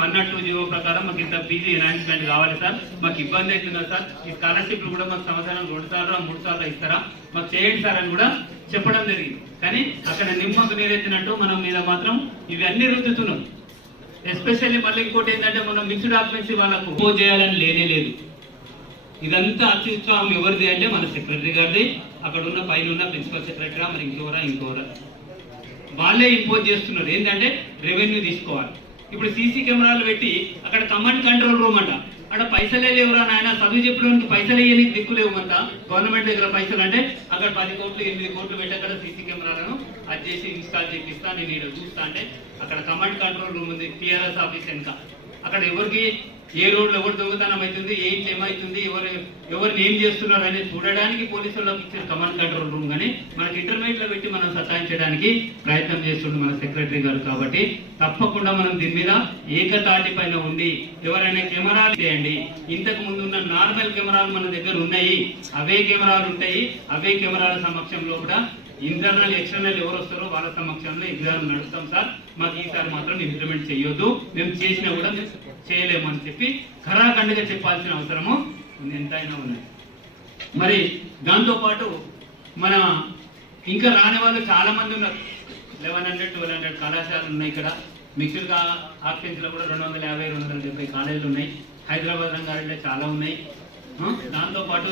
మేము అన్నట్టు జీవో ప్రకారం మాకు ఇంత ఫీజు ఎన్హాన్స్మెంట్ కావాలి సార్, మాకు ఇబ్బంది అవుతుందా సార్, ఈ స్కాలర్షిప్లు కూడా మాకు సంవత్సరం 2 సార్లు 3 సార్లు ఇస్తారా, మాకు చేయండి సార్ అని కూడా చెప్పడం జరిగింది. కానీ అక్కడ నిమ్మకు నీరెత్తినట్టు మనం మీద మాత్రం ఇవన్నీ రుద్దుతున్నాం. ఎస్పెషల్లీ మళ్ళీ ఇంకోటి ఏంటంటే మనం మిక్స్డ్ ఆక్యుపెన్సీ వాళ్ళకు ఇంపోజ్ చేయాలని లేనే లేదు. ఇదంతా అత్యుత్సాహం ఎవరిది అంటే మన సెక్రటరీ గారిది, అక్కడ ఉన్న పైన ఉన్న ప్రిన్సిపల్ సెక్రటరీ మరి ఇంకెవరా వాళ్ళే ఇంపోజ్ చేస్తున్నారు. ఏంటంటే రెవెన్యూ తీసుకోవాలి. ఇప్పుడు సీసీ కెమెరాలు పెట్టి అక్కడ కమాండ్ కంట్రోల్ రూమ్ అంట, అక్కడ పైసలే లేవురా నాయన, చదువు చెప్పడానికి పైసలు వేయడానికి దిక్కు లేవుమంట, గవర్నమెంట్ దగ్గర పైసలు అంటే అక్కడ 10 కోట్లు 8 కోట్లు పెట్టి అక్కడ సీసీ కెమెరాలను అది చేసి ఇన్స్టాల్ చేపిస్తా, నేను ఇక్కడ చూస్తా అంటే అక్కడ కమాండ్ కంట్రోల్ రూమ్ ఉంది టీఆర్ఎస్ ఆఫీస్ వెనుక. అక్కడ ఎవరికి ఏ రోడ్లు ఎవరు దొంగతనం అవుతుంది, ఏంటి ఏమవుతుంది, ఎవరిని ఏం చేస్తున్నారు అనేది చూడడానికి పోలీసులకు ఇచ్చిన కమాండ్ కంట్రోల్ రూమ్ కానీ మనకి ఇంటర్మీడియట్ లో పెట్టి మనం సతాయించడానికి ప్రయత్నం చేస్తుండే మన సెక్రటరీ గారు. కాబట్టి తప్పకుండా మనం దీని మీద ఏకతాటి పైన ఉండి ఎవరైనా కెమెరాలు చేయండి. ఇంతకు ముందు ఉన్న నార్మల్ కెమెరాలు మన దగ్గర ఉన్నాయి, అవే కెమెరాలు ఉంటాయి, అవే కెమెరాల సమక్షంలో కూడా ఇంటర్నల్ ఎక్స్టర్నల్ ఎవరు వస్తారో వాళ్ళ సమక్షంలో ఎగ్జామ్ నడుస్తాం సార్, మాకు ఈసారి మాత్రం ఇంప్లిమెంట్ చేయొద్దు, మేము చేసినా కూడా చేయలేమని చెప్పి ఖరాఖండిగా చెప్పాల్సిన అవసరము ఎంతైనా ఉన్నాయి. మరి దాంతో పాటు మన ఇంకా రాని వాళ్ళు చాలా మంది ఉన్నారు. 1100 1200 కళాశాలలు ఉన్నాయి. ఇక్కడ మిక్స్డ్ ఆప్షన్స్ లో కూడా 250 270 కాలేజీలు ఉన్నాయి. హైదరాబాద్ రంగారెడ్డిలో చాలా ఉన్నాయి. దాంతో పాటు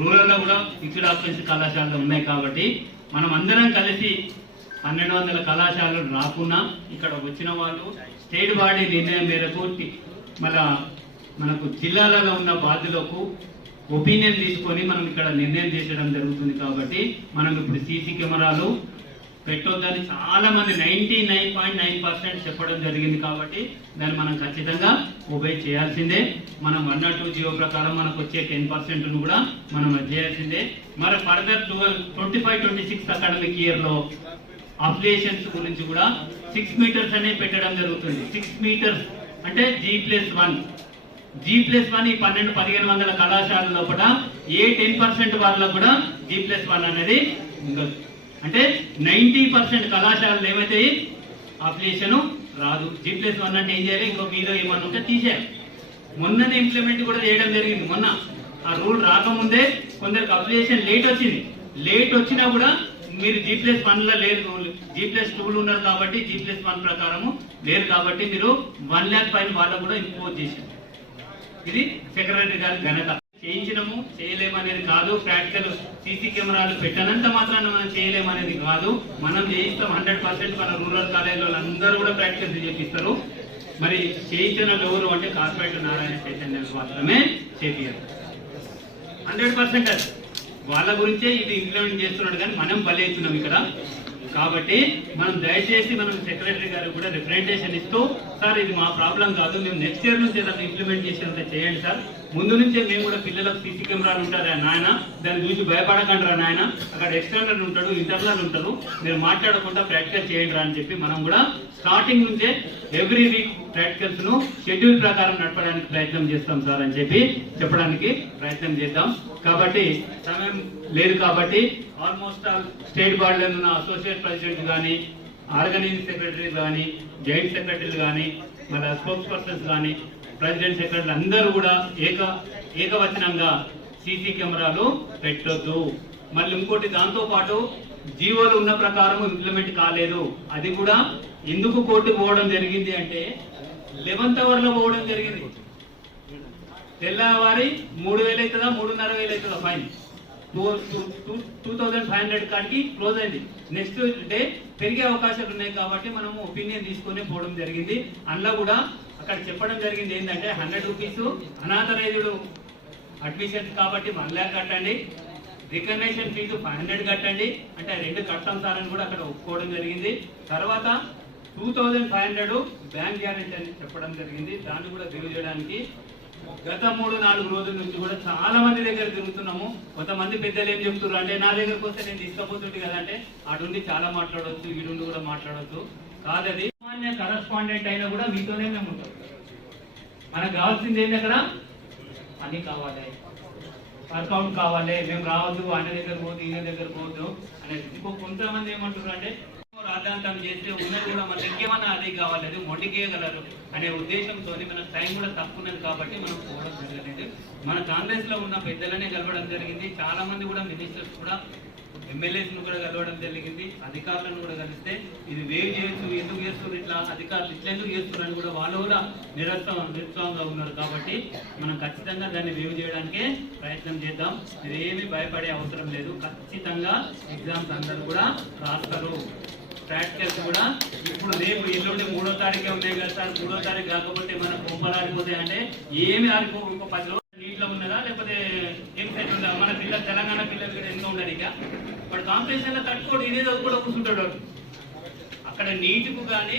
రూరల్ లో కూడా మిక్స్డ్ ఆప్షన్స్ కళాశాలలు ఉన్నాయి. కాబట్టి మనం అందరం కలిసి 1200 కళాశాలలు రాకున్నా ఇక్కడ వచ్చిన వాళ్ళు స్టేట్ బాడీ నిర్ణయం మేరకు మళ్ళా మనకు జిల్లాలలో ఉన్న బాధ్యులకు ఒపీనియన్ తీసుకొని మనం ఇక్కడ నిర్ణయం చేసడం జరుగుతుంది. కాబట్టి మనం ఇప్పుడు సీసీ కెమెరాలు పెట్టొద్దని చాలా మంది 99.9% చెప్పడం జరిగింది. కాబట్టి దాన్ని మనం ఖచ్చితంగా ఒబే చేయాల్సిందే. మనం 102 జీవో ప్రకారం మనకు వచ్చే 10% కూడా మనం చేయాల్సిందే. మరి ఫర్దర్ 25-26 అకాడమిక్ ఇయర్ లో అప్లికేషన్స్ గురించి కూడా 6 మీటర్స్ అనేది పెట్టడం జరుగుతుంది. 6 మీటర్స్ అంటే G+1 ఈ 1200-1500 కళాశాల లోపల ఏ 10% వాళ్ళకు కూడా G+1 అనేది ఉండదు. అంటే 90% కళాశాలలు ఏమైతే అప్లికేషన్ రాదు. G+1 అంటే ఏం చేయాలి, ఇంకో మీద ఏమన్నా ఉంటే తీసేయాలి. మొన్ననే ఇంప్లిమెంట్ కూడా చేయడం జరిగింది. మొన్న ఆ రూల్ రాకముందే కొందరికి అప్లికేషన్ లేట్ వచ్చింది. లేట్ వచ్చినా కూడా మీరు G+1 లో లేదు, G+2 ఉన్నారు కాబట్టి G+1 ప్రకారము లేరు కాబట్టి మీరు 1 lakh పైన వాళ్ళకు కూడా ఇంపోజ్ చేశారు. ఇది సెక్రటరీ గారి ఘనత. చేయించినము చేయలేమనేది కాదు, ప్రాక్టికల్ సీసీ కెమెరాలు పెట్టనంత మాత్రాన్ని మనం చేయలేమనేది కాదు, మనం చేయిస్తాం. 100% మన రూరల్ కాలేజీలో అందరూ కూడా ప్రాక్టికల్ చేపిస్తారు. మరి చేయించిన ఎవరు అంటే కార్పొరేటర్ నారాయణ చైతన్య మాత్రమే చేపియాలి. 100% అది వాళ్ళ గురించే ఇది ఇంప్లిమెంట్ చేస్తున్నాడు, కానీ మనం బలవుతున్నాం ఇక్కడ. కాబట్టి మనం దయచేసి మనం సెక్రటరీ గారికి కూడా రిప్రజెంటేషన్ ఇస్తూ, సార్ ఇది మా ప్రాబ్లం కాదు, మేము నెక్స్ట్ ఇయర్ నుంచి ఏదైనా ఇంప్లిమెంట్ చేసేంత చేయండి సార్, ముందు నుంచే మేము కూడా పిల్లలకు సీసీ కెమెరాలు ఉంటారా నాయన, దాన్ని చూసి భయపడకండి రా నాయన, అక్కడ ఎక్స్టర్నల్ ఉంటాడు ఇంటర్నల్ ఉంటారు, మీరు మాట్లాడకుండా ప్రాక్టికల్ చేయండి రా అని చెప్పి మనం కూడా స్టార్టింగ్ నుంచే ఎవ్రీ వీక్ ప్రాక్టికల్స్ ను షెడ్యూల్ ప్రకారం నడపడానికి ప్రయత్నం చేస్తాం సార్ అని చెప్పి చెప్పడానికి ప్రయత్నం చేద్దాం. కాబట్టి సమయం లేదు కాబట్టి ఆల్మోస్ట్ ఆల్ స్టేట్ బాడీలో ఉన్న అసోసియేట్ ప్రెసిడెంట్ కానీ, ఆర్గనైజింగ్ సెక్రటరీ కానీ, జాయింట్ సెక్రటరీలు కానీ, మళ్ళీ స్పోక్స్ పర్సన్స్ కానీ, ప్రెసిడెంట్ సెక్రటరీలు అందరూ కూడా ఏకవచనంగా సీసీ కెమెరాలు పెట్టొద్దు. మళ్ళీ ఇంకోటి దాంతో పాటు జీవోలు ఉన్న ప్రకారం ఇంప్లిమెంట్ కాలేదు. అది కూడా ఎందుకు కోర్టుకు పోవడం జరిగింది అంటే 11th అవర్ లో పోవడం జరిగింది. తెల్లవారి 3000 అవుతుందా 3500 అవుతుందా ఫైన్, 2500 కాడికి క్లోజ్ అయింది. నెక్స్ట్ డే పెరిగే అవకాశాలు ఉన్నాయి కాబట్టి మనము ఒపీనియన్ తీసుకొని పోవడం జరిగింది. అందులో కూడా అక్కడ చెప్పడం జరిగింది ఏంటంటే 100 రూపీస్ అనాథరైజ్డ్ అడ్మిషన్స్ కాబట్టి 1 lakh కట్టండి, రికగ్నేషన్ ఫీజు 500 కట్టండి అంటే 2 కడతాం సార్ అని కూడా అక్కడ ఒప్పుకోవడం జరిగింది. తర్వాత 2500 బ్యాంక్ గ్యారెంటీ అని చెప్పడం జరిగింది. దాన్ని కూడా తెలియజేయడానికి గత 3-4 రోజుల నుంచి కూడా చాలా మంది దగ్గర తిరుగుతున్నాము. కొంతమంది పెద్దలు ఏం చెప్తున్నారు అంటే నా దగ్గరకు వస్తే నేను తీసుకపోతుంటే కదంటే అటుండి చాలా మాట్లాడవచ్చు, ఈడుండి కూడా మాట్లాడవచ్చు. కాదది సామాన్య కరస్పాండెంట్ అయినా కూడా మీతోనే మేము ఉంటాం. మనకు కావాల్సింది ఏంటి, అక్కడ మనీ కావాలి, అకౌంట్ కావాలి, మేము రావద్దు ఆయన దగ్గర పోవద్దు ఈయన దగ్గర పోవద్దు అనేది. ఇంకో కొంతమంది ఏమంటారు అంటే ప్రాధాన్యత చేస్తే ఉన్నది కూడా మనకి ఇంకేమన్నా అదే కావాలి, అది మొండికేయగలరు అనే ఉద్దేశంతో మనకు టైం కూడా తక్కువ ఉన్నది కాబట్టి మనం పోవడం జరగలేదు. మన కాంగ్రెస్ లో ఉన్న పెద్దలనే కలవడం జరిగింది, చాలా మంది కూడా మినిస్టర్స్ కూడా ఎమ్మెల్యేస్ ను కూడా కలవడం జరిగింది, అధికారులను కూడా కలిస్తే ఇది వేవ్ చేయొచ్చు, ఎందుకు చేస్తున్నారు ఇట్లా అధికారులు ఇట్లా ఎందుకు చేస్తున్నారని కూడా వాళ్ళు కూడా నిరుత్సాహంగా ఉన్నారు. కాబట్టి మనం ఖచ్చితంగా దాన్ని వేవ్ చేయడానికే ప్రయత్నం చేద్దాం. ఇదేమీ భయపడే అవసరం లేదు, ఖచ్చితంగా ఎగ్జామ్స్ అందరూ కూడా రాస్తారు. ప్రాక్టికల్స్ కూడా ఇప్పుడు రేపు ఎల్లుండి 3వ తారీఖే ఉన్నాయి కదా సార్, 3వ తారీఖు కాకపోతే మన కొంపలు ఆడిపోతాయి అంటే ఏమి ఆడిపో, ఇంకో 10 రోజులు నీటిలో ఉన్నదా లేకపోతే ఏం సెట్ ఉందా? మన పిల్లలు తెలంగాణ పిల్లలు కూడా ఎంత ఉండదు, ఇక వాడు కాంపిటీషన్ లో తట్టుకోడు, ఇదేదో కూడా కూర్చుంటాడు. అక్కడ నీటికి కానీ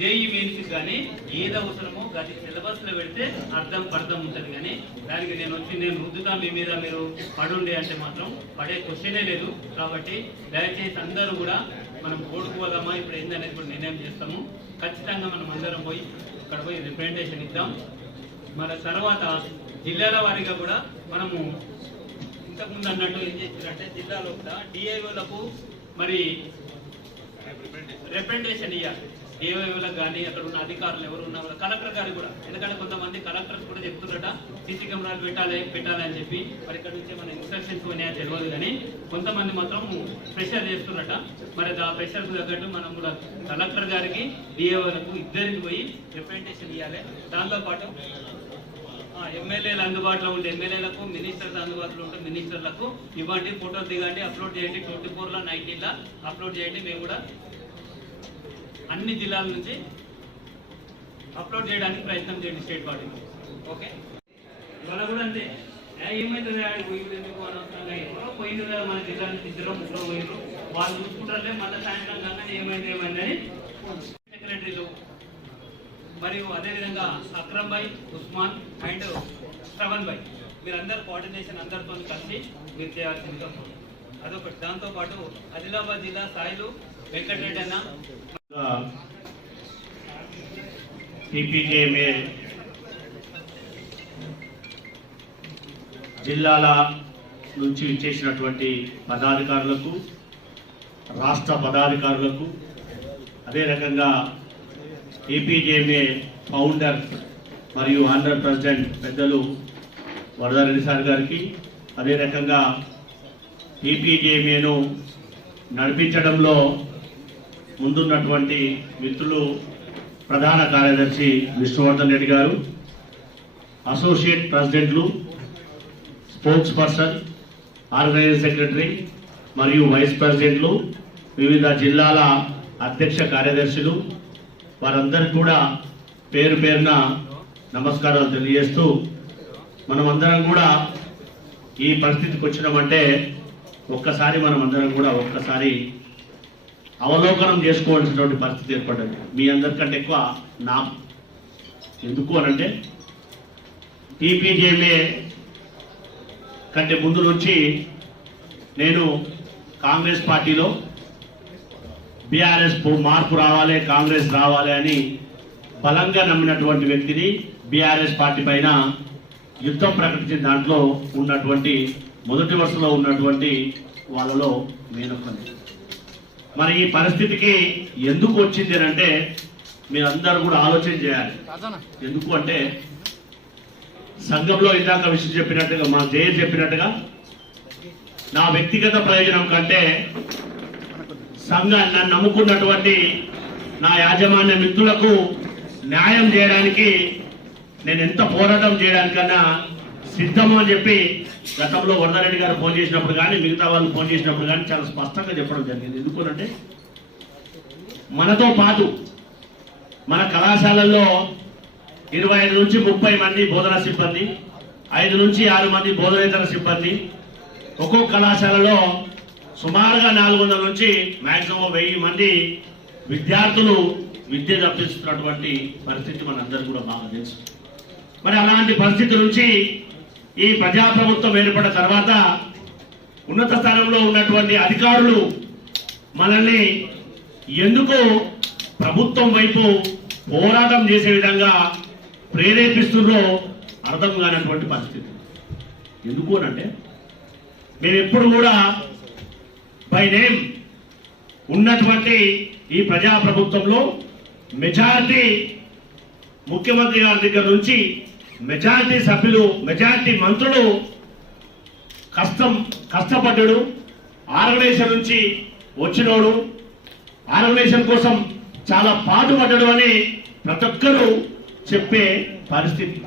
జేఈ మెయిన్స్ కానీ ఏది అవసరమో గది సిలబస్ లో పెడితే అర్థం ఉంటుంది. కానీ దానికి నేను రుద్దుతా మీ మీద మీరు పడుండే అంటే మాత్రం పడే క్వశ్చనే లేదు. కాబట్టి దయచేసి అందరూ కూడా మనం కోర్టుకు పోదామా, ఇప్పుడు ఏందనేది కూడా నిర్ణయం చేస్తాము. ఖచ్చితంగా మనం అందరం పోయి అక్కడ పోయి రిప్రజెంటేషన్ ఇద్దాం. మన తర్వాత జిల్లాల వారీగా కూడా మనము ఇంతకుముందు అన్నట్టు ఏం చేస్తారంటే జిల్లాలో కూడా డిఐఓలకు మరి రిప్రజెంటేషన్ ఇవ్వాలి. డిఐఓలకు కానీ అక్కడ ఉన్న అధికారులు ఎవరు ఉన్నా కూడా కలెక్టర్ గారికి కూడా, ఎందుకంటే కొంతమంది కలెక్టర్స్ కూడా చెప్తున్నారట సీసీ కెమెరాలు పెట్టాలి అని చెప్పి. మరి ఇక్కడ నుంచి మన ఇన్స్ట్రక్షన్స్ ఉన్నాయో తెలియదు, కానీ కొంతమంది మాత్రం ప్రెషర్ చేస్తున్నారట. మరి ఆ ప్రెషర్కు తగ్గట్టు మనం కూడా కలెక్టర్ గారికి డిఐఓలకు ఇద్దరికి పోయి రిప్రజెంటేషన్ ఇవ్వాలి. దాంతోపాటు ఎమ్మెల్యేలు అందుబాటులో ఉంటే ఎమ్మెల్యేలకు, మినిస్టర్స్ అందుబాటులో ఉంటే మినిస్టర్లకు ఇవ్వండి, ఫోటోలు దిగండి, అప్లోడ్ చేయండి, 24లో 19లో అప్లోడ్ చేయండి. మేము కూడా అన్ని జిల్లాల నుంచి అప్లోడ్ చేయడానికి ప్రయత్నం చేయండి స్టేట్ పార్టీ. ఓకే, ఇవాళ కూడా అంతే. ఏమైతుంది ఎందుకు అనవసరంగా ఎవరో పోయింది కదా మన జిల్లా నుంచి 2-3 పోయినారు, వాళ్ళు చూసుకుంటారులే, మళ్ళీ సాయంత్రం కాగానే ఏమైందని సెక్రటరీలు మరియు అదేవిధంగా అక్రమ్ భాయ్, ఉస్మాన్ అండ్ శ్రవణ్ భాయ్ మీరందరూ కోఆర్డినేషన్ అందరితో కలిసి మీరు చేయాల్సిందిగా అదొకటి. దాంతోపాటు ఆదిలాబాద్ జిల్లా స్థాయిలో వెంకటరెడ్డి అన్న టీపీకేఎంఏ జిల్లాల నుంచి ఇచ్చేసినటువంటి పదాధికారులకు, రాష్ట్ర పదాధికారులకు, అదే రకంగా టీపీకేఎంఏ ఫౌండర్ మరియు ఆనర్ ప్రెసిడెంట్ పెద్దలు వరదారెడ్డి సార్ గారికి, అదే రకంగా టీపీకేఎంఏను నడిపించడంలో ముందున్నటువంటి మిత్రులు ప్రధాన కార్యదర్శి విష్ణువర్ధన్ రెడ్డి గారు, అసోసియేట్ ప్రెసిడెంట్లు, స్పోక్స్ పర్సన్, ఆర్గనైజింగ్ సెక్రటరీ మరియు వైస్ ప్రెసిడెంట్లు, వివిధ జిల్లాల అధ్యక్ష కార్యదర్శులు, వారందరికీ కూడా పేరు పేరున నమస్కారాలు తెలియజేస్తూ, మనమందరం కూడా ఈ పరిస్థితికి వచ్చినామంటే ఒక్కసారి మనమందరం కూడా ఒక్కసారి అవలోకనం చేసుకోవాల్సినటువంటి పరిస్థితి ఏర్పడ్డది. మీ అందరికంటే ఎక్కువ నా ఎందుకు అనంటే టీపీకేఎంఏ కంటే ముందు నుంచి నేను కాంగ్రెస్ పార్టీలో బీఆర్ఎస్ మార్పు రావాలి, కాంగ్రెస్ రావాలి అని బలంగా నమ్మినటువంటి వ్యక్తిని, బీఆర్ఎస్ పార్టీ పైన యుద్ధం ప్రకటించిన దాంట్లో ఉన్నటువంటి మొదటి వరుసలో ఉన్నటువంటి వాళ్ళలో నేనొక్కని. మరి ఈ పరిస్థితికి ఎందుకు వచ్చింది అంటే మీరందరూ కూడా ఆలోచన చేయాలి. ఎందుకు అంటే సంఘంలో ఇందాక విషయం చెప్పినట్టుగా, మా జయ చెప్పినట్టుగా, నా వ్యక్తిగత ప్రయోజనం కంటే సంఘాన్ని నన్ను నమ్ముకున్నటువంటి నా యాజమాన్య మిత్రులకు న్యాయం చేయడానికి నేను ఎంత పోరాటం చేయడానికన్నా సిద్ధము అని చెప్పి గతంలో వరదారెడ్డి గారు ఫోన్ చేసినప్పుడు కానీ, మిగతా వాళ్ళు ఫోన్ చేసినప్పుడు కానీ చాలా స్పష్టంగా చెప్పడం జరిగింది. ఎందుకంటే మనతో పాటు మన కళాశాలల్లో 25 నుంచి 30 మంది బోధనా సిబ్బంది, 5 నుంచి 6 మంది బోధనేతర సిబ్బంది, ఒక్కొక్క కళాశాలలో సుమారుగా 400 నుంచి మాక్సిమం 1000 మంది విద్యార్థులు విద్య తప్పిస్తున్నటువంటి పరిస్థితి మనందరూ కూడా బాగా తెలుసు. మరి అలాంటి పరిస్థితి నుంచి ఈ ప్రజాప్రభుత్వం ఏర్పడిన తర్వాత ఉన్నత స్థానంలో ఉన్నటువంటి అధికారులు మనల్ని ఎందుకు ప్రభుత్వం వైపు పోరాటం చేసే విధంగా ప్రేరేపిస్తుందో అర్థం కానటువంటి పరిస్థితి. ఎందుకు అంటే మేము ఎప్పుడు కూడా బై నేమ్ ఉన్నటువంటి ఈ ప్రజా ప్రభుత్వంలో మెజారిటీ ముఖ్యమంత్రి గారి దగ్గర నుంచి మెజారిటీ సభ్యులు, మెజారిటీ మంత్రులు కష్టపడ్డాడు, ఆర్గనైజేషన్ నుంచి వచ్చినోడు, ఆర్గనైజేషన్ కోసం చాలా పాటుపడ్డాడు అని ప్రతి ఒక్కరూ చెప్పే పరిస్థితి.